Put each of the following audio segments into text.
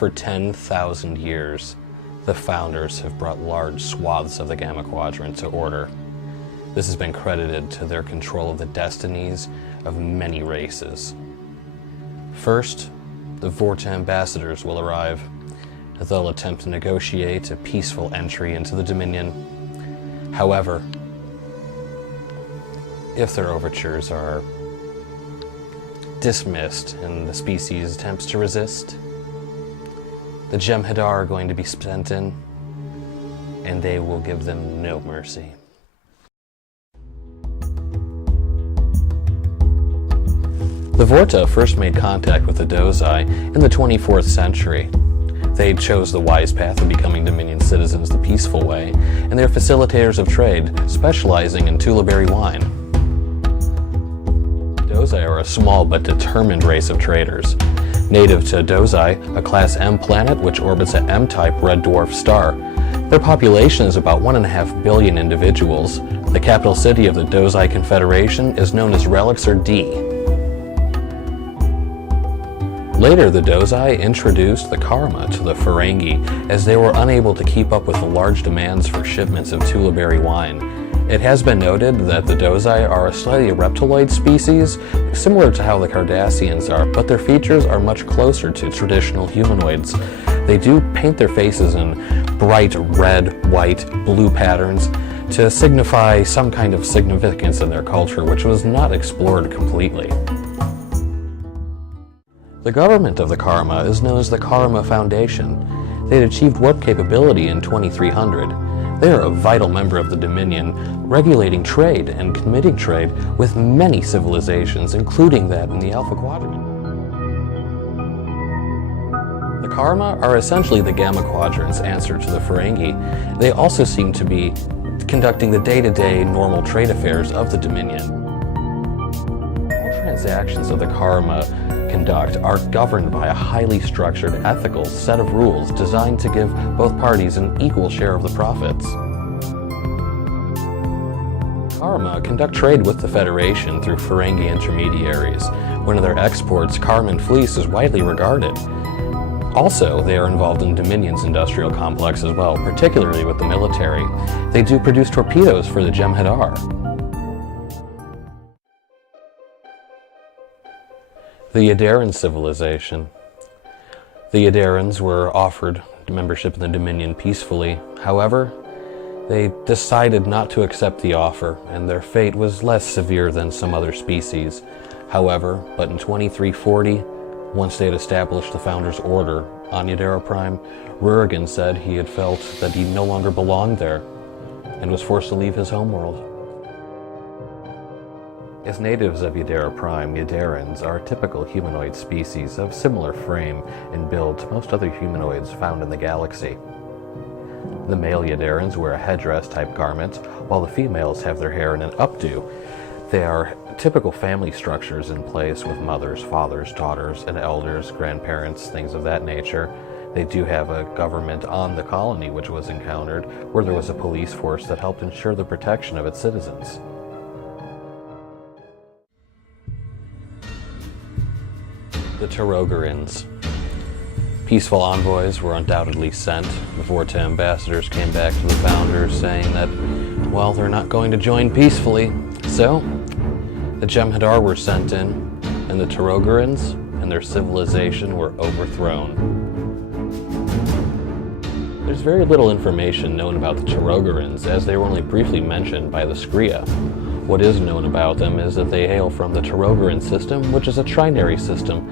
For 10,000 years, the Founders have brought large swaths of the Gamma Quadrant to order. This has been credited to their control of the destinies of many races. First, the Vorta ambassadors will arrive. They'll attempt to negotiate a peaceful entry into the Dominion. However, if their overtures are dismissed and the species attempts to resist, the Jem'Hadar are going to be sent in, and they will give them no mercy. The Vorta first made contact with the Dozai in the 24th century. They chose the wise path of becoming Dominion citizens the peaceful way, and they're facilitators of trade, specializing in Tulaberry wine. Dozai are a small but determined race of traders. Native to Dozai, a Class M planet which orbits an M-type red dwarf star. Their population is about 1.5 billion individuals. The capital city of the Dozai Confederation is known as Relixor D. Later, the Dozai introduced the Karma to the Ferengi as they were unable to keep up with the large demands for shipments of Tulaberry wine. It has been noted that the Dozai are a slightly reptiloid species, similar to how the Cardassians are, but their features are much closer to traditional humanoids. They do paint their faces in bright red, white, blue patterns to signify some kind of significance in their culture, which was not explored completely. The government of the Karma is known as the Karma Foundation. They had achieved warp capability in 2300. They are a vital member of the Dominion, regulating trade and committing trade with many civilizations, including that in the Alpha Quadrant. The Karma are essentially the Gamma Quadrant's answer to the Ferengi. They also seem to be conducting the day-to-day normal trade affairs of the Dominion. All transactions of the Karma conduct are governed by a highly structured ethical set of rules designed to give both parties an equal share of the profits. Karma conduct trade with the Federation through Ferengi intermediaries. One of their exports, Karman fleece, is widely regarded. Also, they are involved in Dominion's industrial complex as well, particularly with the military. They do produce torpedoes for the Jem'Hadar. The Ydaran civilization. The Ydarans were offered membership in the Dominion peacefully. However, they decided not to accept the offer, and their fate was less severe than some other species. However, but in 2340, once they had established the Founder's Order on Yadara Prime, Rurigan said he had felt that he no longer belonged there, and was forced to leave his homeworld. As natives of Yadara Prime, Ydarans are a typical humanoid species of similar frame and build to most other humanoids found in the galaxy. The male Ydarans wear a headdress-type garment, while the females have their hair in an updo. They are typical family structures in place with mothers, fathers, daughters, and elders, grandparents, things of that nature. They do have a government on the colony which was encountered, where there was a police force that helped ensure the protection of its citizens. The Tarogarans. Peaceful envoys were undoubtedly sent. The Vorta ambassadors came back to the Founders saying that, well, they're not going to join peacefully. So, the Jem'Hadar were sent in, and the Tarogarans and their civilization were overthrown. There's very little information known about the Tarogarans, as they were only briefly mentioned by the Skria. What is known about them is that they hail from the Tarogaran system, which is a trinary system.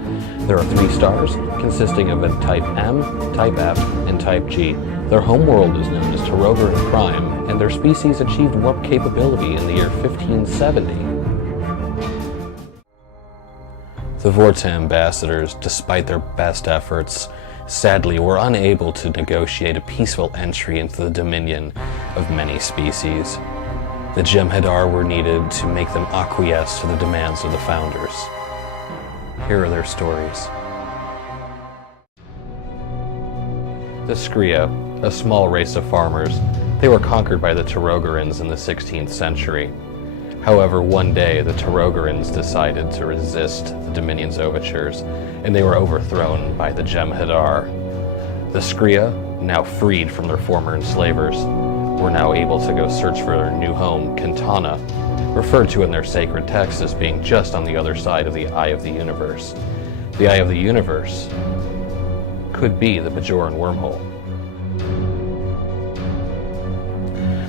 There are 3 stars, consisting of a Type M, Type F, and Type G. Their homeworld is known as Tarogaran Prime, and their species achieved warp capability in the year 1570. The Vorta ambassadors, despite their best efforts, sadly were unable to negotiate a peaceful entry into the Dominion of many species. The Jem'Hadar were needed to make them acquiesce to the demands of the Founders. Here are their stories. The Skria, a small race of farmers, they were conquered by the Tarogarans in the 16th century. However, one day the Tarogarans decided to resist the Dominion's overtures, and they were overthrown by the Jem'Hadar. The Skria, now freed from their former enslavers, were now able to go search for their new home, Quintana, referred to in their sacred texts as being just on the other side of the Eye of the Universe. The Eye of the Universe could be the Bajoran wormhole.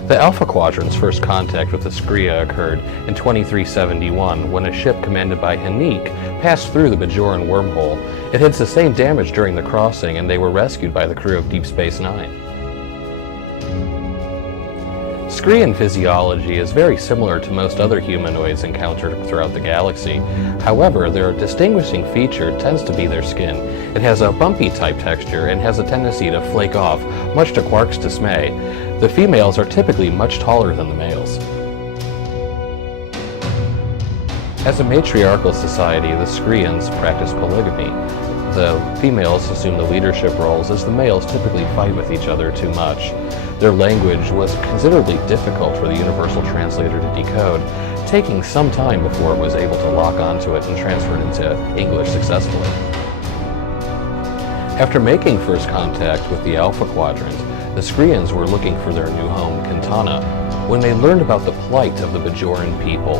The Alpha Quadrant's first contact with the Skria occurred in 2371 when a ship commanded by Hanik passed through the Bajoran wormhole. It had sustained damage during the crossing, and they were rescued by the crew of Deep Space Nine. Skrian physiology is very similar to most other humanoids encountered throughout the galaxy. However, their distinguishing feature tends to be their skin. It has a bumpy type texture and has a tendency to flake off, much to Quark's dismay. The females are typically much taller than the males. As a matriarchal society, the Skrians practice polygamy. The females assume the leadership roles as the males typically fight with each other too much. Their language was considerably difficult for the universal translator to decode, taking some time before it was able to lock onto it and transfer it into English successfully. After making first contact with the Alpha Quadrant, the Skrians were looking for their new home, Quintana, when they learned about the plight of the Bajoran people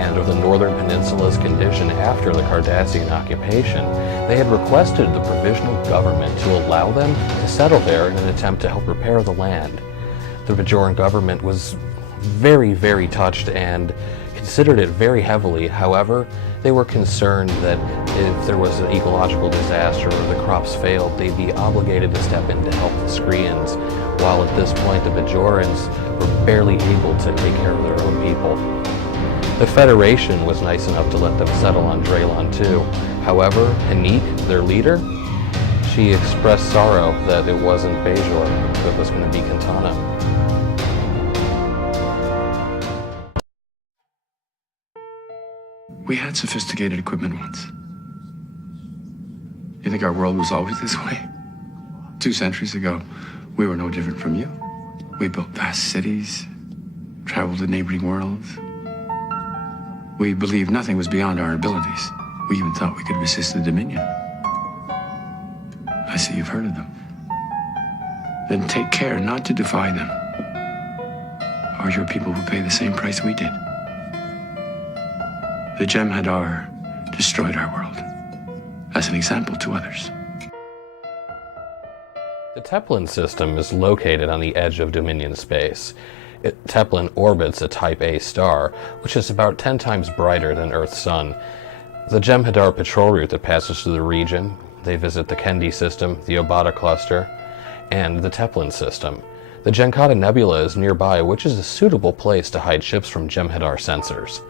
and of the Northern Peninsula's condition after the Cardassian occupation. They had requested the provisional government to allow them to settle there in an attempt to help repair the land. The Bajoran government was very, very touched and considered it very heavily. However, they were concerned that if there was an ecological disaster or the crops failed, they'd be obligated to step in to help the Skrians, while at this point the Bajorans were barely able to take care of their own people. The Federation was nice enough to let them settle on Draylon too. However, Hanik, their leader, she expressed sorrow that it wasn't Bajor, that it was going to be Quintana. We had sophisticated equipment once. You think our world was always this way? 2 centuries ago, we were no different from you. We built vast cities, traveled to neighboring worlds. We believed nothing was beyond our abilities. We even thought we could resist the Dominion. I see you've heard of them. Then take care not to defy them, or your people will pay the same price we did. The Jem'Hadar destroyed our world, as an example to others. The Teplin system is located on the edge of Dominion space. Teplin orbits a Type A star, which is about 10 times brighter than Earth's sun. The Jem'Hadar patrol route that passes through the region, they visit the Kendi system, the Obata cluster, and the Teplin system. The Genkata Nebula is nearby, which is a suitable place to hide ships from Jem'Hadar sensors.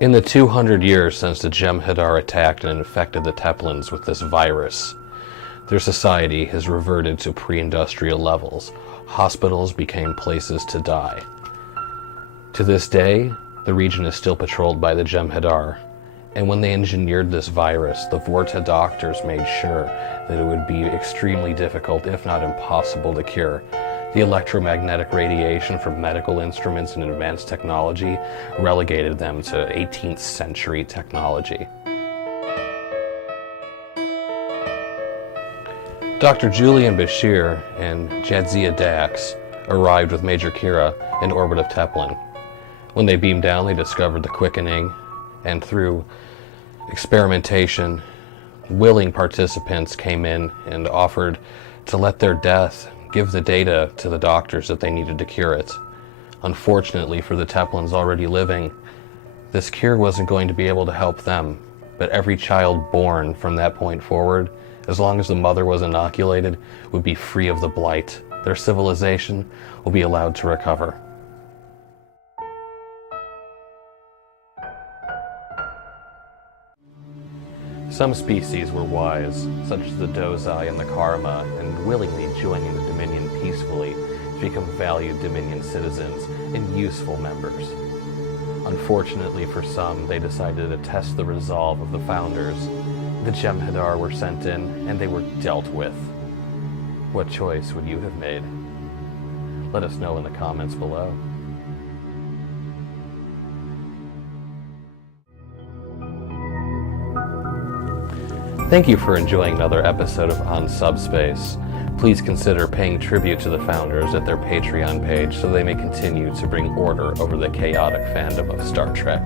In the 200 years since the Jem'Hadar attacked and infected the Teplins with this virus, their society has reverted to pre-industrial levels. Hospitals became places to die. To this day, the region is still patrolled by the Jem'Hadar, and when they engineered this virus, the Vorta doctors made sure that it would be extremely difficult, if not impossible, to cure. The electromagnetic radiation from medical instruments and advanced technology relegated them to 18th century technology. Dr. Julian Bashir and Jadzia Dax arrived with Major Kira in orbit of Teplin. When they beamed down, they discovered the quickening, and through experimentation, willing participants came in and offered to let their death give the data to the doctors that they needed to cure it. Unfortunately for the Teplins already living, this cure wasn't going to be able to help them, but every child born from that point forward, as long as the mother was inoculated, would be free of the blight. Their civilization will be allowed to recover. Some species were wise, such as the Dozai and the Karma, and willingly joining the Dominion peacefully to become valued Dominion citizens and useful members. Unfortunately for some, they decided to test the resolve of the founders. The Jem'Hadar were sent in, and they were dealt with. What choice would you have made? Let us know in the comments below. Thank you for enjoying another episode of On Subspace. Please consider paying tribute to the founders at their Patreon page so they may continue to bring order over the chaotic fandom of Star Trek.